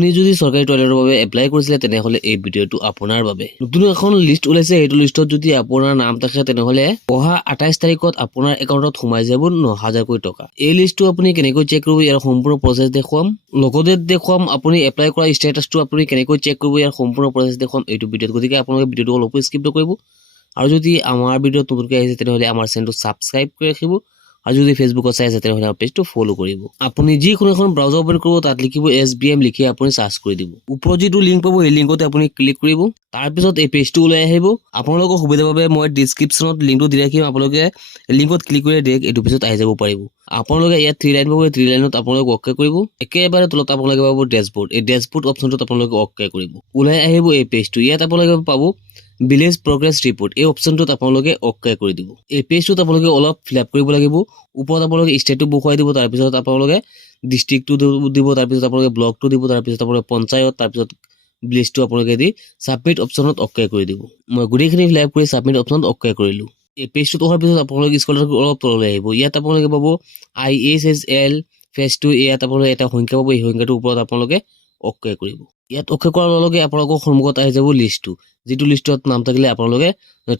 আপুনি যদি চৰকাৰী টয়লেটৰ বাবে এপ্লাই কৰিছিলে তেনেহলে এই ভিডিঅ'টো আপোনাৰ বাবে। নতুন এখন লিষ্ট ওলাইছে, এইটো লিষ্টত যদি আপোনাৰ নাম থাকে তেনেহলে অহা 28 তাৰিখত আপোনাৰ একাউণ্টত সোমাই যাব 9,000 কোটি টকা। এই লিষ্টটো আপুনি কেনেকৈ চেক কৰিব ইয়াৰ সম্পূৰ্ণ প্ৰচেছ দেখুৱাম। লগতে দেখুৱাম আপুনি এপ্লাই কৰা ষ্টেটাছটো আপুনি কেনেকৈ চেক কৰিব ইয়াৰ সম্পূৰ্ণ প্ৰচেছ দেখুৱাম এইটো ভিডিঅ'ত। গতিকে আপোনালোকে ভিডিঅ'টো অলপ স্কিপ নকৰিব। আৰু যদি আমাৰ ভিডিঅ'ত নতুনকৈ আহিছে তেনেহলে আমাৰ চেনেলটো ছাবস্ক্ৰাইব কৰি ৰাখিব। আৰু যদি ফেচবুকত চাই আছে তেনেহলে আমাৰ পেজটো ফলো কৰিব। আপুনি যিকোনো এখন ব্ৰাউজাৰ ওপেন কৰিব, তাত লিখিব SBM লিখি আপুনি সাৰ্চ কৰি দিব। ওপৰত যিটো লিংক পাব এই লিংকতে আপুনি ক্লিক কৰিব। তাৰপিছত এই পেজটো ওলাই আহিব। আপোনালোকৰ সুবিধাৰ বাবে মই ডেছক্ৰিপশ্যনত লিংকটো দি ৰাখিম, আপোনালোকে লিংকত ক্লিক কৰি ডাইৰেক্ট এইটো পেজত আহি যাব পাৰিব। আপোনালোকে ইয়াত 3 লাইন পাব, 3 লাইনত আপোনালোকে অকে কৰিব। একেবাৰে তলত আপোনালোকে পাব ডেছবৰ্ড, এই ডেছবৰ্ড অপশ্যনটোত আপোনালোকে অকে কৰিব। ওলাই আহিব এই পেজটো, ইয়াত আপোনালোকে পাব ভিলেজ প্ৰগ্ৰেছ ৰিপৰ্ট, এই অপশ্যনটোত আপোনালোকে অকে কৰি দিব। এই পেজটোত আপোনালোকে অলপ ফিল আপ কৰিব লাগিব। ওপৰত আপোনালোকে ষ্টেটটো বহুৱাই দিব, তাৰপিছত আপোনালোকে ডিষ্ট্ৰিক্টটো দিব, তাৰপিছত আপোনালোকে ব্লকটো দিব, তাৰপিছত আপোনালোকে পঞ্চায়ত, তাৰপিছত ভিলেজটো আপোনালোকে দি ছাবমিট অপশ্যনত অকে কৰি দিব। মই গোটেইখিনি ফিল আপ কৰি ছাবমিট অপশ্যনত অকে কৰিলোঁ। এই পেজটোত অহাৰ পিছত আপোনালোকে স্ক্ৰল অলপ তললৈ আহিব। ইয়াত আপোনালোকে পাব ISSL ফেজ 2, ইয়াত আপোনালোকে এটা সংখ্যা পাব, এই সংখ্যাটোৰ ওপৰত আপোনালোকে অকে কৰিব। ইয়াত অকে কৰাৰ লগে লগে আপোনালোকৰ সন্মুখত আহি যাব লিষ্টটো, যিটো লিষ্টত নাম থাকিলে আপোনালোকে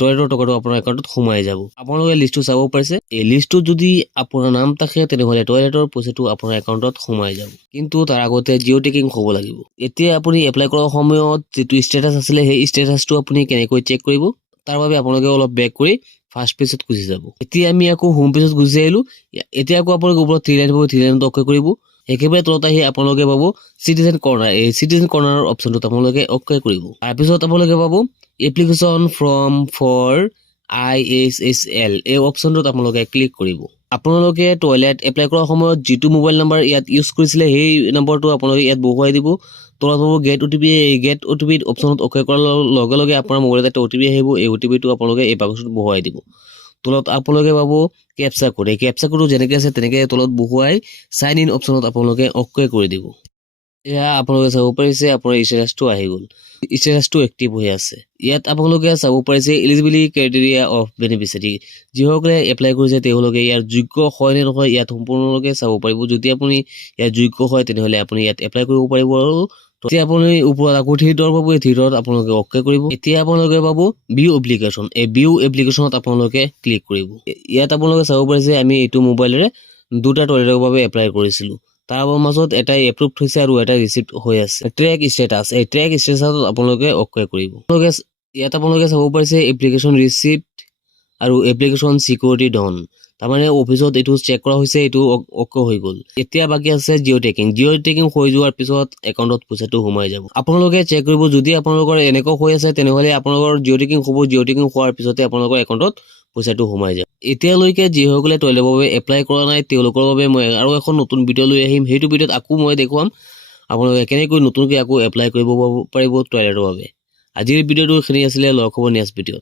টয়লেটৰ টকাটো আপোনাৰ একাউণ্টত সোমাই যাব। আপোনালোকে লিষ্টটো চাব পাৰিছে। এই লিষ্টটোত যদি আপোনাৰ নাম থাকে তেনেহলে টয়লেটৰ পইচাটো আপোনাৰ একাউণ্টত সোমাই যাব। কিন্তু তাৰ আগতে জিঅ' টেকিং হ'ব লাগিব। এতিয়া আপুনি এপ্লাই কৰাৰ সময়ত যিটো ষ্টেটাছ আছিলে সেই ষ্টেটাছটো আপুনি কেনেকৈ চেক কৰিব তাৰ বাবে আপোনালোকে অলপ বেক কৰি ফাৰ্ষ্ট পেজত গুচি যাব। এতিয়া আমি আকৌ হোম পেজত গুচি আহিলোঁ। এতিয়া আকৌ আপোনালোকে ওপৰত 3 লাইন পাব, 3 লাইনত অকে কৰিব। একেবাৰে তলত আহি আপোনালোকে পাব চিটিজেন কৰ্ণাৰ, এই চিটিজেন কৰ্ণাৰৰ অপশ্যনটোত আপোনালোকে অকে কৰিব। তাৰপিছত আপোনালোকে পাব এপ্লিকেশ্যন ফৰ্ম ফৰ ISSL, এই অপশ্যনটোত আপোনালোকে ক্লিক কৰিব। আপোনালোকে টয়লেট এপ্লাই কৰাৰ সময়ত যিটো মোবাইল নাম্বাৰ ইয়াত ইউজ কৰিছিলে সেই নম্বৰটো আপোনালোকে ইয়াত বহুৱাই দিব। তলত পাব গেট OTP, এই গেট OTP অপশ্যনত অকে কৰাৰ লগে লগে আপোনাৰ মোবাইলত এটা OTP আহিব। এই OTPটো আপোনালোকে এই বাকচটোত বহুৱাই দিব। তলত আপোনালোকে পাব কেপচা কোড, এই কেপচা কোডটো যেনেকৈ আছে তেনেকৈ তলত বহুৱাই চাইন ইন অপশ্যনত আপোনালোকে অকে কৰি দিব। এয়া আপোনালোকে চাব পাৰিছে আপোনাৰ ষ্টেটাছটো আহি গ'ল, ষ্টেটাছটো এক্টিভ হৈ আছে। ইয়াত আপোনালোকে চাব পাৰিছে এলিজিবিলিটি ক্ৰাইটেৰিয়া অফ বেনিফিচিয়াৰী, যিসকলে এপ্লাই কৰিছে তেওঁলোকে ইয়াৰ যোগ্য হয় নে নহয় ইয়াত সম্পূৰ্ণৰূপে চাব পাৰিব। যদি আপুনি ইয়াৰ যোগ্য হয় তেনেহলে আপুনি ইয়াত এপ্লাই কৰিব পাৰিব। আৰু তেতিয়া আপুনি ওপৰত আকৌ থিয়েটাৰ পাব, এই থিয়েটাৰত আপোনালোকে অকে কৰিব। এতিয়া আপোনালোকে পাব ভিউ এপ্লিকেশ্যন, এই ভিউ এপ্লিকেশ্যনত আপোনালোকে ক্লিক কৰিব। ইয়াত আপোনালোকে চাব পাৰিছে আমি এইটো মোবাইলেৰে 2টা টয়লেটৰ বাবে এপ্লাই কৰিছিলোঁ। তাৰ মাজত এটাই এপ্ৰুভ হৈছে আৰু এটা ৰিচিভ হৈ আছে। ট্ৰেক ষ্টেটাছ, এই ট্ৰেক ষ্টেটাছত আপোনালোকে অকে কৰিব। ইয়াত আপোনালোকে চাব পাৰিছে এপ্লিকেশ্যন ৰিচিপ্ট আৰু এপ্লিকেশ্যন চিকিউৰিটি ডন, তাৰমানে অফিচত এইটো চেক কৰা হৈছে, এইটো অকে হৈ গ'ল। এতিয়া বাকী আছে জিঅ' টেকিং, জিঅ' টেকিং হৈ যোৱাৰ পিছত একাউণ্টত পইচাটো সোমাই যাব। আপোনালোকে চেক কৰিব, যদি আপোনালোকৰ এনেকুৱা হৈ আছে তেনেহলে আপোনালোকৰ জিঅ' টেকিং হ'ব। জিঅ' টেকিং হোৱাৰ পিছতে আপোনালোকৰ একাউণ্টত পইচাটো সোমাই যাব। এতিয়ালৈকে যিসকলে টয়লেটৰ বাবে এপ্লাই কৰা নাই তেওঁলোকৰ বাবে মই আৰু এখন নতুন ভিডিঅ' লৈ আহিম। সেইটো ভিডিঅ'ত আকৌ মই দেখুৱাম আপোনালোকে কেনেকৈ নতুনকৈ আকৌ এপ্লাই কৰিব পাৰিব টয়লেটৰ বাবে। আজিৰ ভিডিঅ'টো এইখিনি আছিলে, লগ হ'ব নেক্সট ভিডিঅ'ত।